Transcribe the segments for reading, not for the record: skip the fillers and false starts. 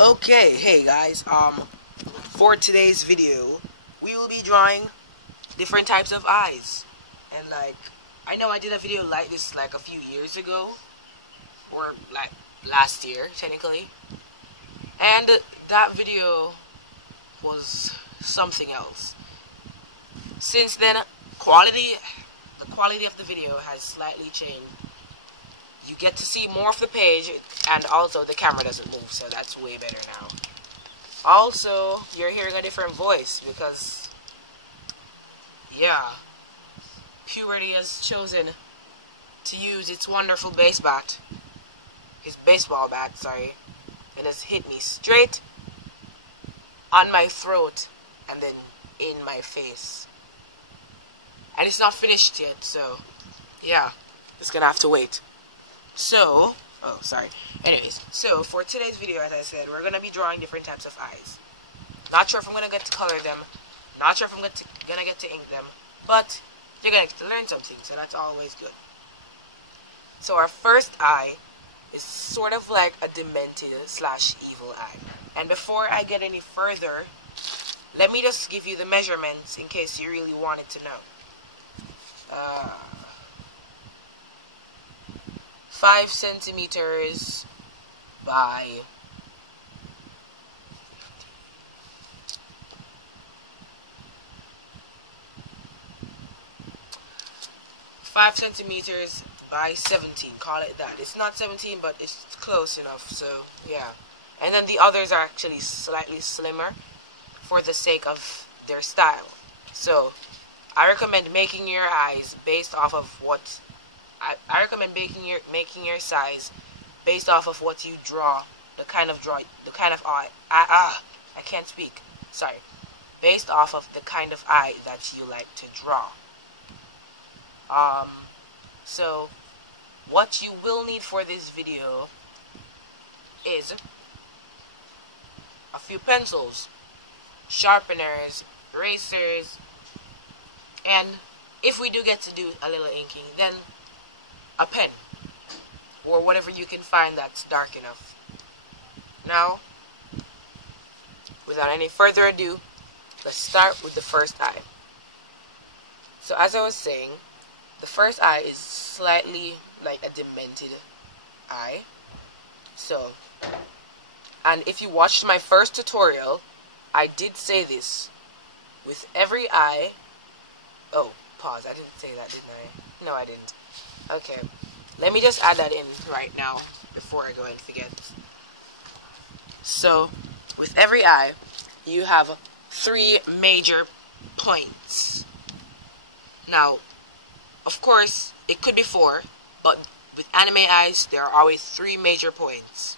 Okay, hey guys, for today's video, we will be drawing different types of eyes. And I know I did a video like this like a few years ago, or like last year, technically. And that video was something else. Since then, the quality of the video has slightly changed. You get to see more of the page, and also the camera doesn't move, so that's way better now. Also, you're hearing a different voice because, yeah, puberty has chosen to use its wonderful baseball bat, and it's hit me straight on my throat and then in my face. And it's not finished yet, so, yeah, it's gonna have to wait. So, anyways, so for today's video, as I said, we're going to be drawing different types of eyes. Not sure if I'm going to get to color them, not sure if I'm going to get to ink them, but you're going to get to learn something, so that's always good. So our first eye is sort of like a demented / evil eye. And before I get any further, let me just give you the measurements in case you really wanted to know. 5 centimeters by 5 centimeters by 17, call it that. It's not 17, but it's close enough, so yeah. And then the others are actually slightly slimmer for the sake of their style. So I recommend making your eyes based off of what I recommend making your size based off of what you draw, the kind of eye. I can't speak. Sorry. Based off of the kind of eye that you like to draw. So what you will need for this video is a few pencils, sharpeners, erasers, and if we do get to do a little inking, then a pen, or whatever you can find that's dark enough. Now, without any further ado, let's start with the first eye. So as I was saying, the first eye is slightly like a demented eye. So, and if you watched my first tutorial, I did say this. With every eye, oh, pause, I didn't say that, didn't I? No, I didn't. Okay, let me just add that in right now before I go and forget. So, with every eye, you have 3 major points. Now, of course, it could be 4, but with anime eyes, there are always 3 major points.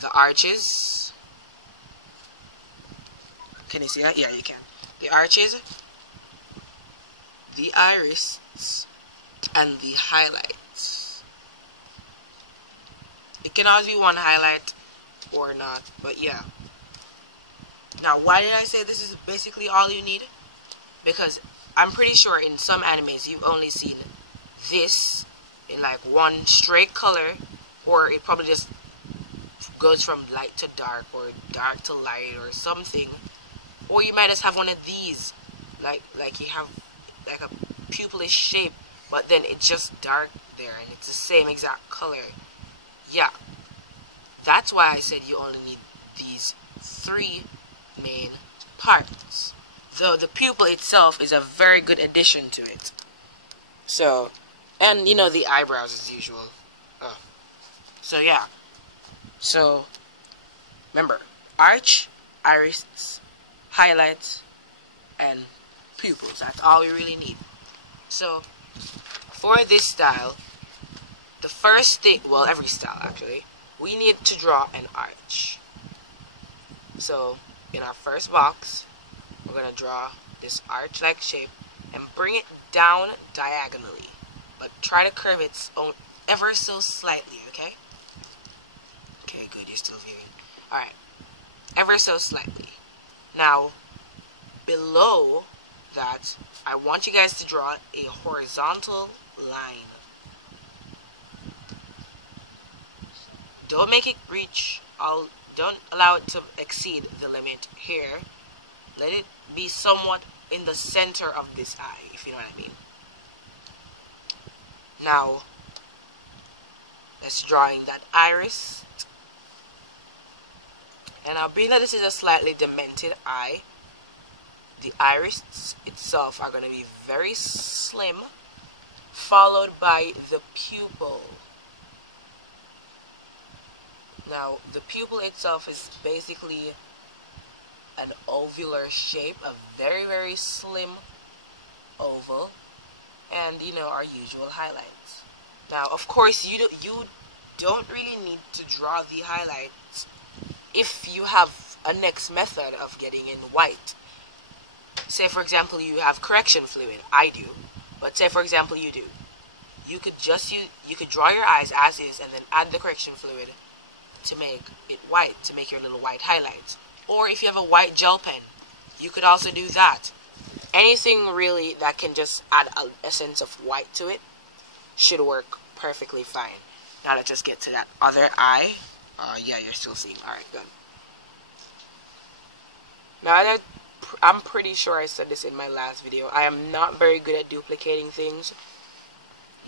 The arches. Can you see that? Yeah, you can. The arches, the iris, and the highlights. It can always be one highlight or not, but yeah. Now, why did I say this is basically all you need? Because I'm pretty sure in some animes you've only seen this in like one straight color, or it probably just goes from light to dark or dark to light or something. Or you might just have one of these, like you have like a pupilish shape, but then it's just dark there and it's the same exact color. Yeah, that's why I said you only need these 3 main parts. Though the pupil itself is a very good addition to it. So, and you know, the eyebrows as usual. So yeah. So, remember, arch, iris, highlights, and pupils. That's all we really need. So, for this style, the first thing, well, every style actually, we need to draw an arch. So, in our first box, we're going to draw this arch-like shape and bring it down diagonally. But try to curve its own ever so slightly, okay? Okay, good, you're still viewing. Alright, ever so slightly. Now, below that, I want you guys to draw a horizontal line. Don't make it reach all Don't allow it to exceed the limit here. Let it be somewhat in the center of this eye, if you know what I mean. Now, let's draw in that iris. And now, being that this is a slightly demented eye, the iris itself are going to be very slim, followed by the pupil. Now, the pupil itself is basically an ovular shape, a very, very slim oval, and, you know, our usual highlights. Now, of course, you don't really need to draw the highlights if you have a next method of getting in white. Say, for example, you have correction fluid. I do. But say, for example, you do. You could draw your eyes as is and then add the correction fluid to make it white, to make your little white highlights. Or if you have a white gel pen, you could also do that. Anything really that can just add a sense of white to it should work perfectly fine. Now let's just get to that other eye. Yeah, you're still seeing. Alright, good. Now, I'm pretty sure I said this in my last video. I am not very good at duplicating things.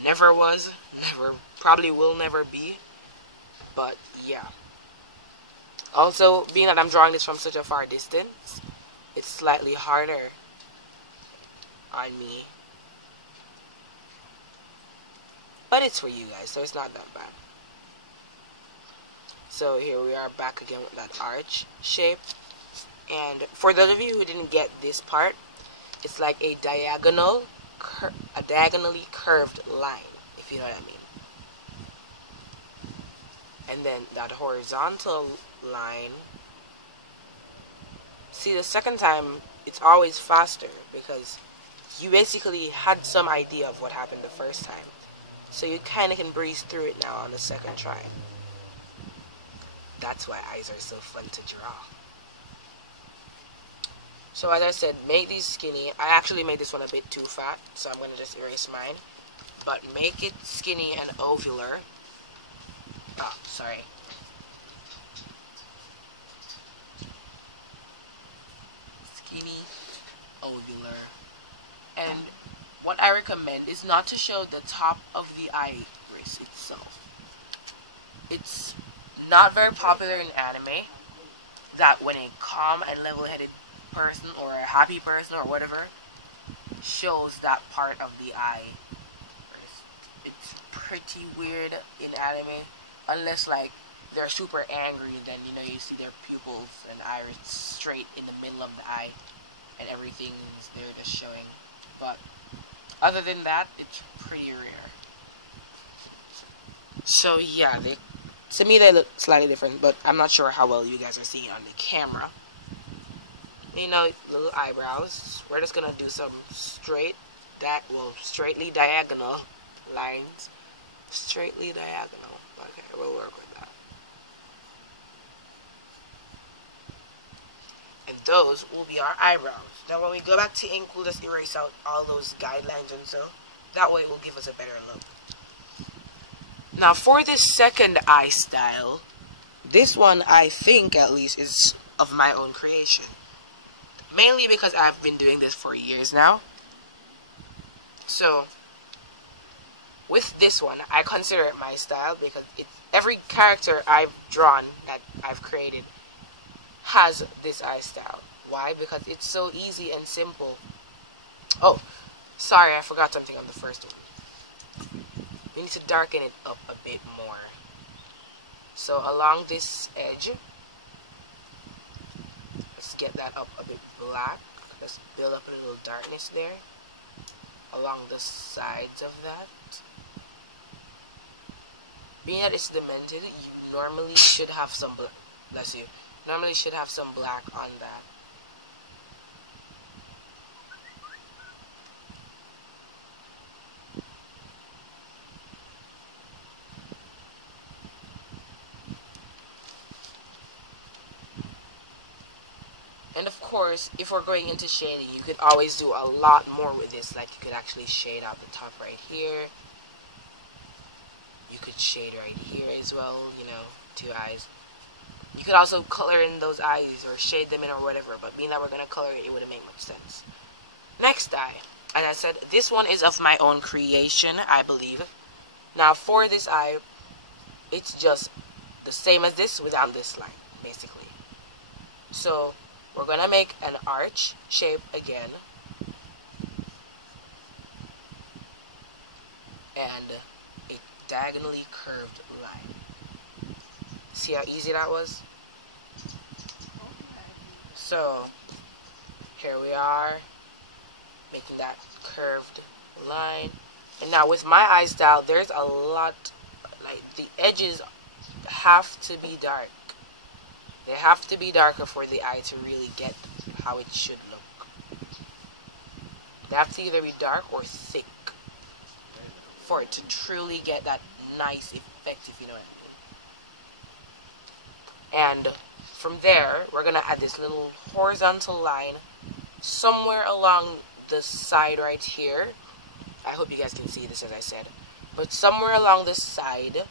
Never was. Never. Probably will never be. But, yeah. Also, being that I'm drawing this from such a far distance, it's slightly harder on me. But it's for you guys, so it's not that bad. So here we are back again with that arch shape. And for those of you who didn't get this part, it's like a diagonally curved line, if you know what I mean. And then that horizontal line. See, the second time, it's always faster because you basically had some idea of what happened the first time. So you kind of can breeze through it now on the second try. That's why eyes are so fun to draw. So as I said, make these skinny. I actually made this one a bit too fat, so I'm going to just erase mine. But make it skinny and ovular. Oh, sorry. Skinny, ovular. And what I recommend is not to show the top of the iris itself. It's not very popular in anime that when a calm and level-headed person or a happy person or whatever shows that part of the eye. It's pretty weird in anime, unless like they're super angry, then you know you see their pupils and iris straight in the middle of the eye and everything is there just showing. But other than that, it's pretty rare. So yeah, to me they look slightly different, but I'm not sure how well you guys are seeing it on the camera. You know, little eyebrows. We're just gonna do some straightly diagonal lines. Straightly diagonal. Okay, we'll work with that. And those will be our eyebrows. Now when we go back to ink, we'll just erase out all those guidelines and so. That way it will give us a better look. Now for this second eye style, this one I think at least is of my own creation. Mainly because I've been doing this for years now. So, with this one, I consider it my style because every character I've drawn, that I've created, has this eye style. Why? Because it's so easy and simple. Oh, sorry, I forgot something on the first one. We need to darken it up a bit more. So, along this edge, let's get that up a bit black. Let's build up a little darkness there along the sides of that. Being that it's demented, you normally should have some black. Bless you. Normally should have some black on that. And of course, if we're going into shading, you could always do a lot more with this. Like you could actually shade out the top right here. You could shade right here as well, you know, two eyes. You could also color in those eyes or shade them in or whatever, but being that we're going to color it, it wouldn't make much sense. Next eye, as I said, this one is of my own creation, I believe. Now for this eye, it's just the same as this without this line, basically. So we're going to make an arch shape again. And a diagonally curved line. See how easy that was? So here we are, making that curved line. And now with my eye style, there's a lot, like the edges have to be dark. They have to be darker for the eye to really get how it should look. They have to either be dark or thick for it to truly get that nice effect, if you know what I mean. And from there, we're going to add this little horizontal line somewhere along the side right here. I hope you guys can see this, as I said. But somewhere along this side,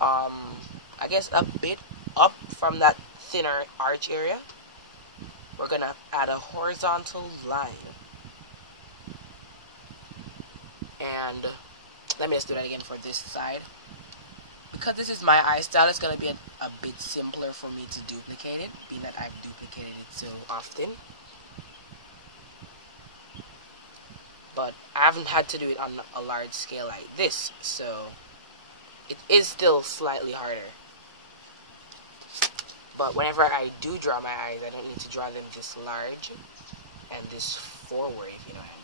I guess a bit up from that thinner arch area, we're going to add a horizontal line. And let me just do that again for this side. Because this is my eye style, it's going to be a bit simpler for me to duplicate it, being that I've duplicated it so often. But I haven't had to do it on a large scale like this, so it is still slightly harder. But whenever I do draw my eyes, I don't need to draw them this large and this forward, if you know what I mean.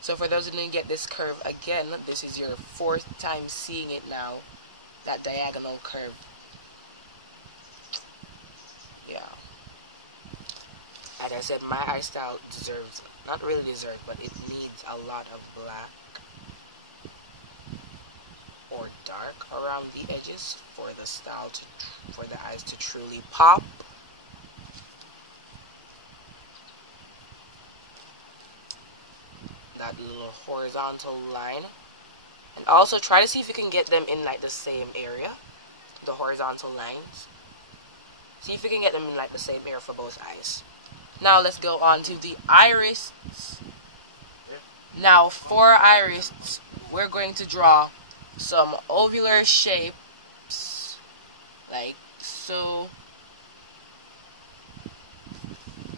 So for those who didn't get this curve, again, this is your 4th time seeing it now, that diagonal curve. Yeah. As I said, my eye style deserves, not really deserves, but it needs a lot of black or dark around the edges for the style to, for the eyes to truly pop. That little horizontal line, and also try to see if you can get them in like the same area, the horizontal lines. See if you can get them in like the same area for both eyes. Now let's go on to the iris. Now for iris, we're going to draw some ovular shapes like so,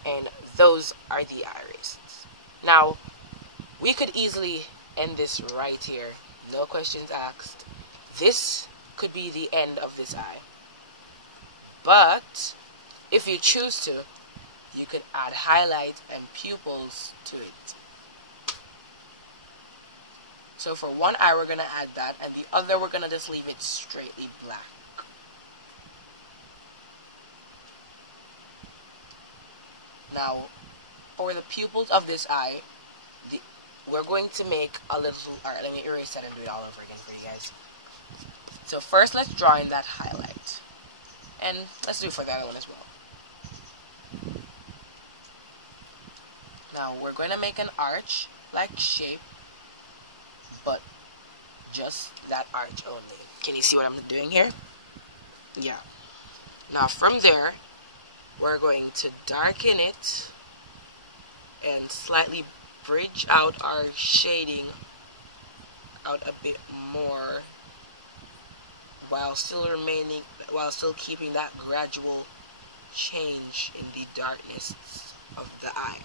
and those are the iris. Now we could easily end this right here, no questions asked. This could be the end of this eye. But if you choose to, you could add highlight and pupils to it. So for one eye, we're going to add that, and the other, we're going to just leave it straightly black. Now, for the pupils of this eye, we're going to make a little, alright, let me erase that and do it all over again for you guys. So first, let's draw in that highlight. And let's do it for the other one as well. Now, we're going to make an arch-like shape, but just that arch only. Can you see what I'm doing here? Yeah. Now, from there, we're going to darken it and slightly bridge out our shading out a bit more while still keeping that gradual change in the darkness of the eye.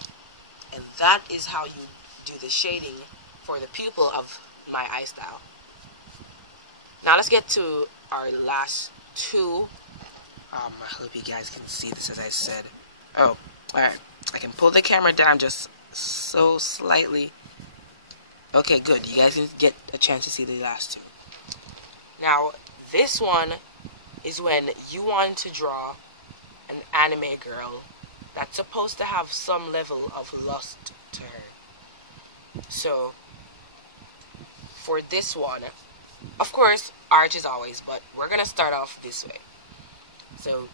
And that is how you do the shading for the pupil of my eye style. Now let's get to our last two. I hope you guys can see this, as I said. Oh, alright. I can pull the camera down just so slightly. Okay, good. You guys can get a chance to see the last two. Now, this one is when you want to draw an anime girl that's supposed to have some level of lust to her. So, for this one, of course, arch is always, but we're going to start off this way. So,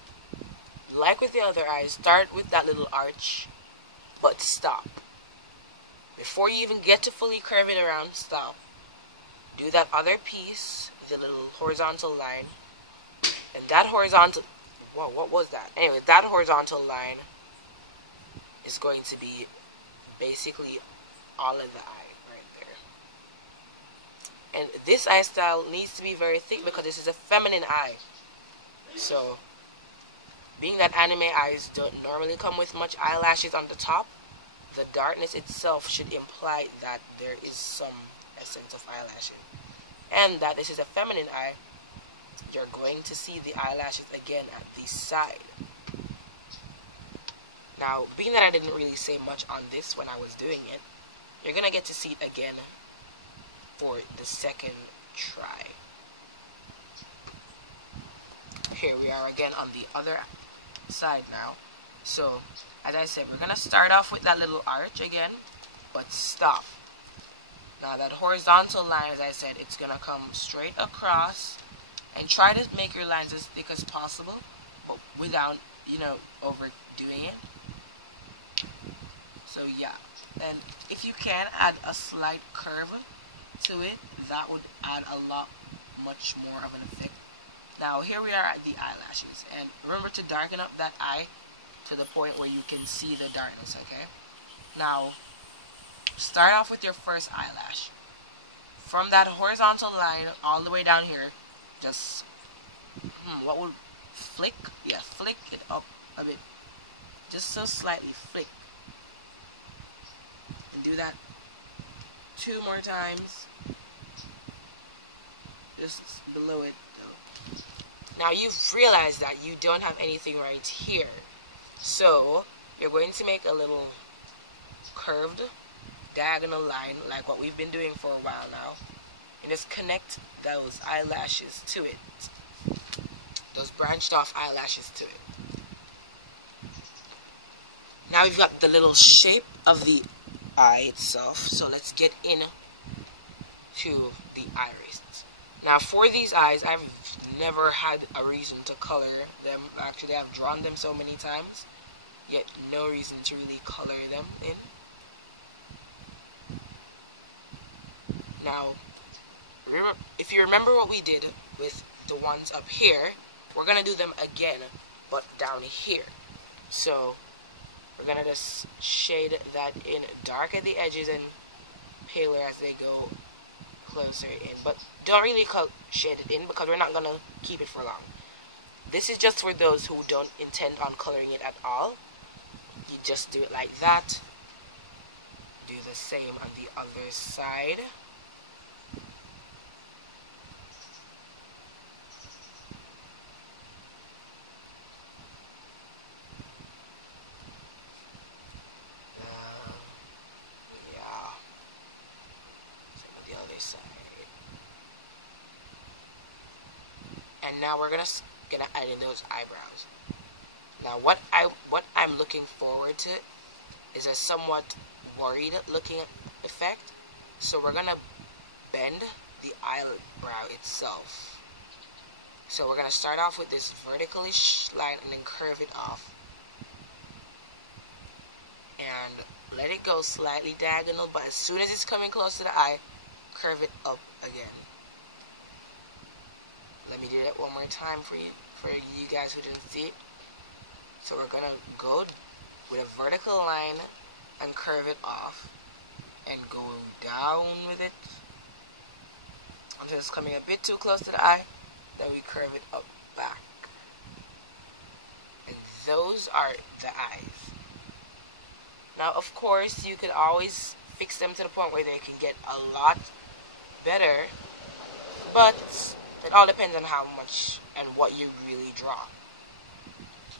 like with the other eyes, start with that little arch, but stop. Before you even get to fully curve it around, stop. Do that other piece, the little horizontal line, And that horizontal, whoa, what was that? Anyway, that horizontal line is going to be basically all in the eye right there. And this eye style needs to be very thick because this is a feminine eye. So, being that anime eyes don't normally come with much eyelashes on the top, the darkness itself should imply that there is some essence of eyelashing. And that this is a feminine eye, you're going to see the eyelashes again at the side. Now, being that I didn't really say much on this when I was doing it, you're going to get to see it again for the second try. Here we are again on the other side now. So, as I said, we're going to start off with that little arch again, but stop. Now that horizontal line, as I said, it's going to come straight across, and try to make your lines as thick as possible, but without, overdoing it. So yeah, and if you can add a slight curve to it, that would add a lot much more of an effect. Now here we are at the eyelashes, and remember to darken up that eye to the point where you can see the darkness, okay? Now, start off with your first eyelash. From that horizontal line all the way down here, just, what would, flick? Yeah, flick it up a bit. Just so slightly flick. And do that 2 more times. Just below it, though. Now you've realized that you don't have anything right here. So, you're going to make a little curved diagonal line like what we've been doing for a while now. And just connect those eyelashes to it. Those branched off eyelashes to it. Now we've got the little shape of the eye itself. So let's get in to the iris. Now for these eyes, I've never had a reason to color them. Actually, I've drawn them so many times, yet no reason to really color them in. Now, if you remember what we did with the ones up here, we're going to do them again, but down here. So, we're going to just shade that in dark at the edges and paler as they go closer in. But don't really shade it in because we're not going to keep it for long. This is just for those who don't intend on coloring it at all. You just do it like that. Do the same on the other side. And now we're gonna add in those eyebrows. Now what I'm looking forward to is a somewhat worried looking effect. So we're gonna bend the eyebrow itself. So we're gonna start off with this verticalish line and then curve it off. And let it go slightly diagonal, but as soon as it's coming close to the eye, curve it up again. Let me do that one more time for you guys who didn't see it. So we're gonna go with a vertical line and curve it off and go down with it until it's coming a bit too close to the eye. Then we curve it up back. And those are the eyes. Now, of course, you could always fix them to the point where they can get a lot better, but it all depends on how much and what you really draw.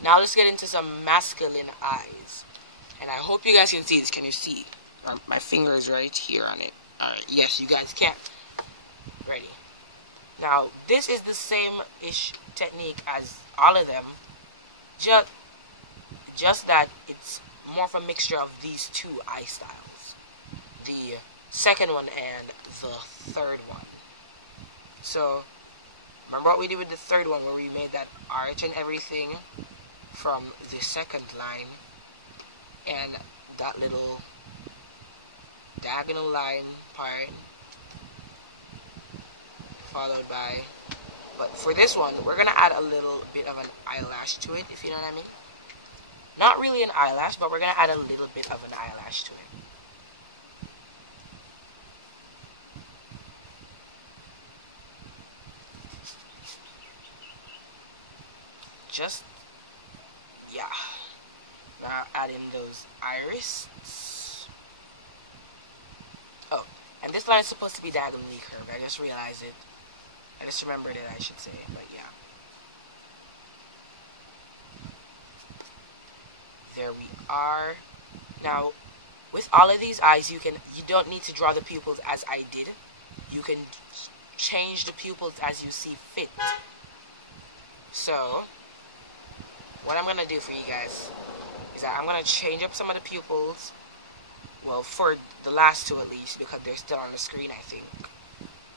Now let's get into some masculine eyes. And I hope you guys can see this. Can you see? My finger is right here on it. Alright, yes, you guys can. Ready. Now, this is the same-ish technique as all of them. Just that it's more of a mixture of these two eye styles. The second one and the third one. So, remember what we did with the third one where we made that arch and everything from the second line and that little diagonal line part followed by But for this one, we're gonna add a little bit of an eyelash to it, if you know what I mean. Not really an eyelash, but we're gonna add a little bit of an eyelash to it. Just, yeah. Now add in those iris. Oh, and this line is supposed to be diagonally curved. I just realized it. I just remembered it, I should say, but yeah. There we are. Now, with all of these eyes, you don't need to draw the pupils as I did. You can change the pupils as you see fit. So, what I'm gonna do for you guys is that I'm gonna change up some of the pupils. Well, for the last two at least, because they're still on the screen, I think.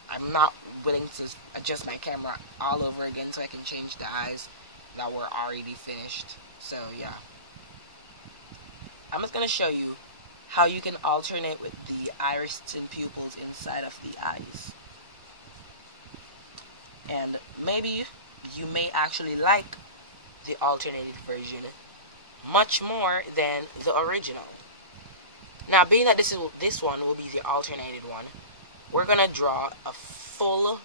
I'm not willing to adjust my camera all over again so I can change the eyes that were already finished. So, yeah. I'm just going to show you how you can alternate with the iris and pupils inside of the eyes. And maybe you may actually like the alternated version much more than the original. Now, being that this one will be the alternated one, we're going to draw a full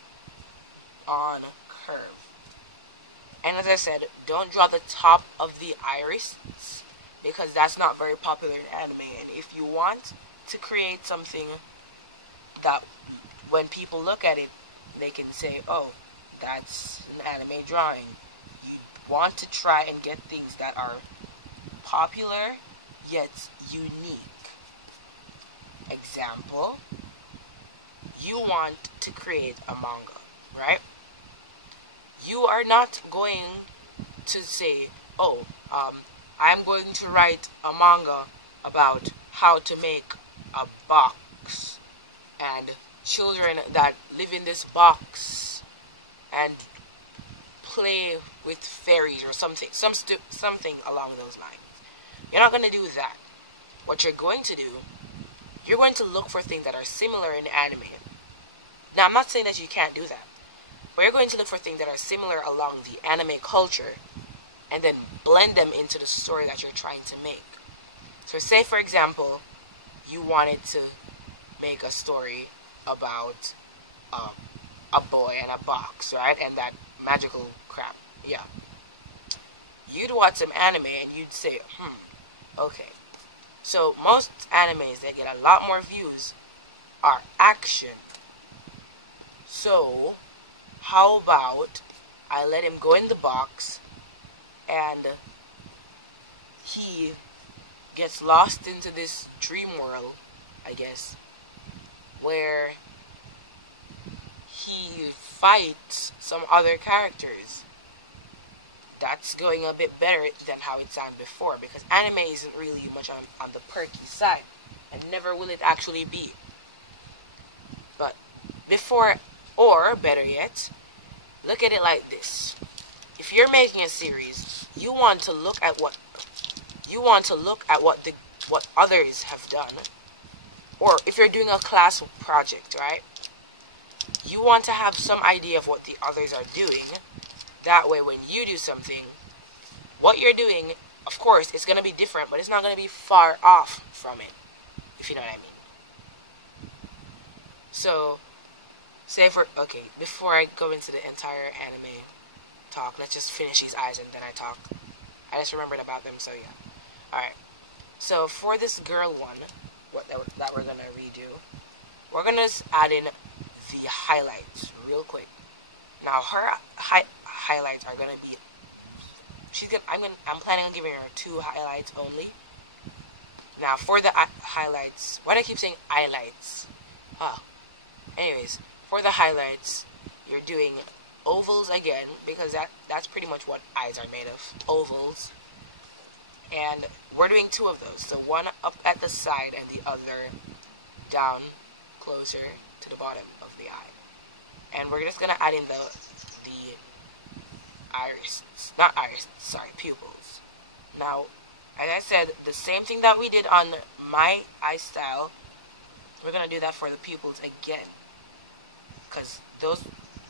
on curve. And as I said, don't draw the top of the iris, because that's not very popular in anime. And if you want to create something that when people look at it, they can say, oh, that's an anime drawing. You want to try and get things that are popular yet unique. Example, you want to create a manga, right? You are not going to say, oh, I'm going to write a manga about how to make a box and children that live in this box and play with fairies or something, something along those lines. You're not going to do that. What you're going to do, you're going to look for things that are similar in anime. Now, I'm not saying that you can't do that, but you're going to look for things that are similar along the anime culture and then blend them into the story that you're trying to make. So say, for example, you wanted to make a story about a boy and a box, right? And that magical crap. Yeah. You'd watch some anime and you'd say, okay. So most animes that get a lot more views are action. So how about I let him go in the box and he gets lost into this dream world, I guess, where he fights some other characters. That's going a bit better than how it sounded before, because anime isn't really much on the perky side, and never will it actually be. But before, or better yet, look at it like this. If you're making a series, you want to look at what others have done. Or if you're doing a class project, right? You want to have some idea of what the others are doing. That way, when you do something, what you're doing, of course, it's going to be different, but it's not going to be far off from it, if you know what I mean. So, okay, before I go into the entire anime talk, let's just finish these eyes and then I talk. I just remembered about them, so yeah. Alright, so for this girl one, that we're going to redo, we're going to add in the highlights real quick. Now, her highlights are going to be, I'm planning on giving her 2 highlights only. Now, for the highlights, why do I keep saying highlights? Anyways, for the highlights, you're doing ovals again, because that's pretty much what eyes are made of, ovals. And we're doing 2 of those, so one up at the side and the other down closer to the bottom of the eye. And we're just going to add in the pupils. Now, as I said, the same thing that we did on my eye style, we're going to do that for the pupils again. Because those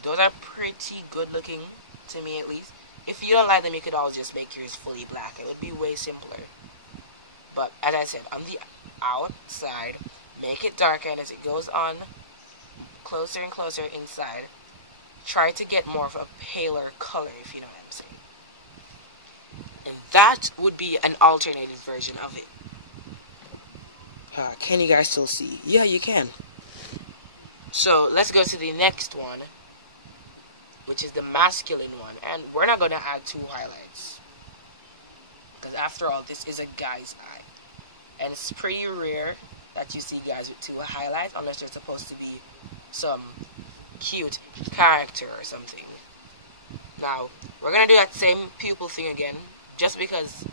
those are pretty good looking, to me at least. If you don't like them, you could always just make yours fully black. It would be way simpler. But as I said, on the outside, make it darker, and as it goes on closer and closer inside, try to get more of a paler color, if you know what I'm saying. And that would be an alternated version of it. Can you guys still see? Yeah, you can. So let's go to the next one, which is the masculine one. And we're not going to add 2 highlights, because after all, this is a guy's eye. And it's pretty rare that you see guys with 2 highlights, unless they're supposed to be some cute character or something. Now, we're going to do that same pupil thing again, just because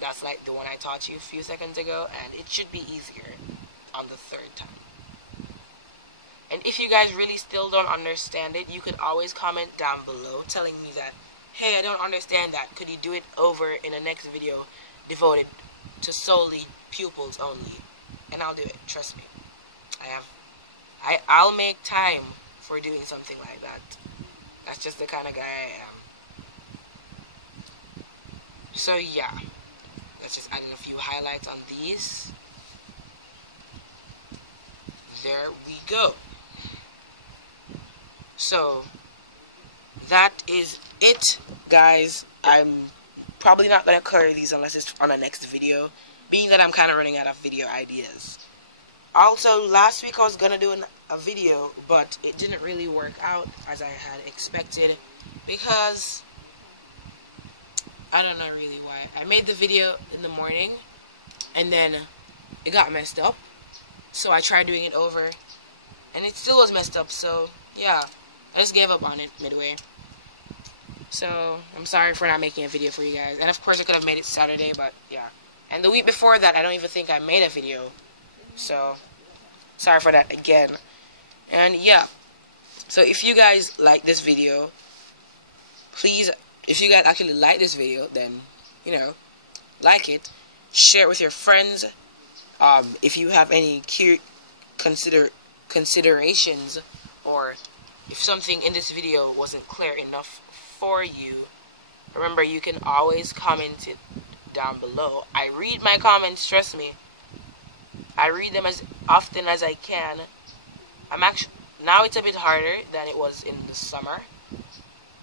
that's like the one I taught you a few seconds ago, and it should be easier on the 3rd time. And if you guys really still don't understand it, you could always comment down below telling me that, hey, I don't understand that. Could you do it over in the next video devoted to solely pupils only? And I'll do it. Trust me. I'll make time for doing something like that. That's just the kind of guy I am. So yeah, let's just add in a few highlights on these. There we go. So that is it, guys. I'm probably not going to color these unless it's on the next video, being that I'm kind of running out of video ideas. Also, last week I was going to do a video, but it didn't really work out as I had expected, because I don't know really why. I made the video in the morning, and then it got messed up, so I tried doing it over, and it still was messed up, so yeah, I just gave up on it midway. So I'm sorry for not making a video for you guys, and of course I could have made it Saturday, but yeah. And the week before that, I don't even think I made a video, so sorry for that again. And yeah, so if you guys like this video, please, if you guys actually like this video, then, you know, like it, share it with your friends. If you have any considerations, or if something in this video wasn't clear enough for you, remember, you can always comment it down below. I read my comments, trust me. I read them as often as I can. Now it's a bit harder than it was in the summer,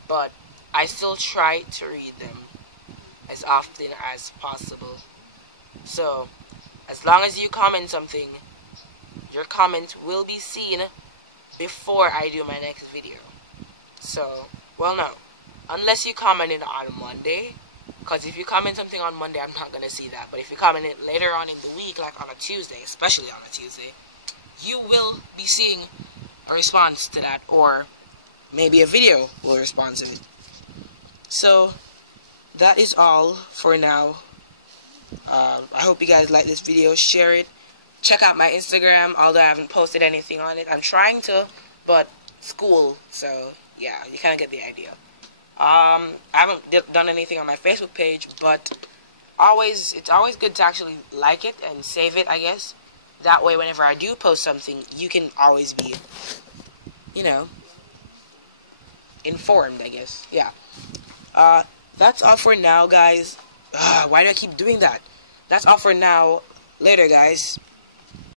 but I still try to read them as often as possible. So, as long as you comment something, your comment will be seen before I do my next video. So, well, no, unless you comment it on Monday, because if you comment something on Monday, I'm not going to see that. But if you comment it later on in the week, like on a Tuesday, especially on a Tuesday, you will be seeing a response to that, or maybe a video will respond to it. So, that is all for now. I hope you guys like this video. Share it. Check out my Instagram, although I haven't posted anything on it. I'm trying to, but school, so yeah, you kind of get the idea. I haven't done anything on my Facebook page, but it's always good to actually like it and save it, I guess. That way, whenever I do post something, you can always be, you know, informed, I guess. Yeah. That's all for now, guys. Why do I keep doing that? That's all for now. Later, guys.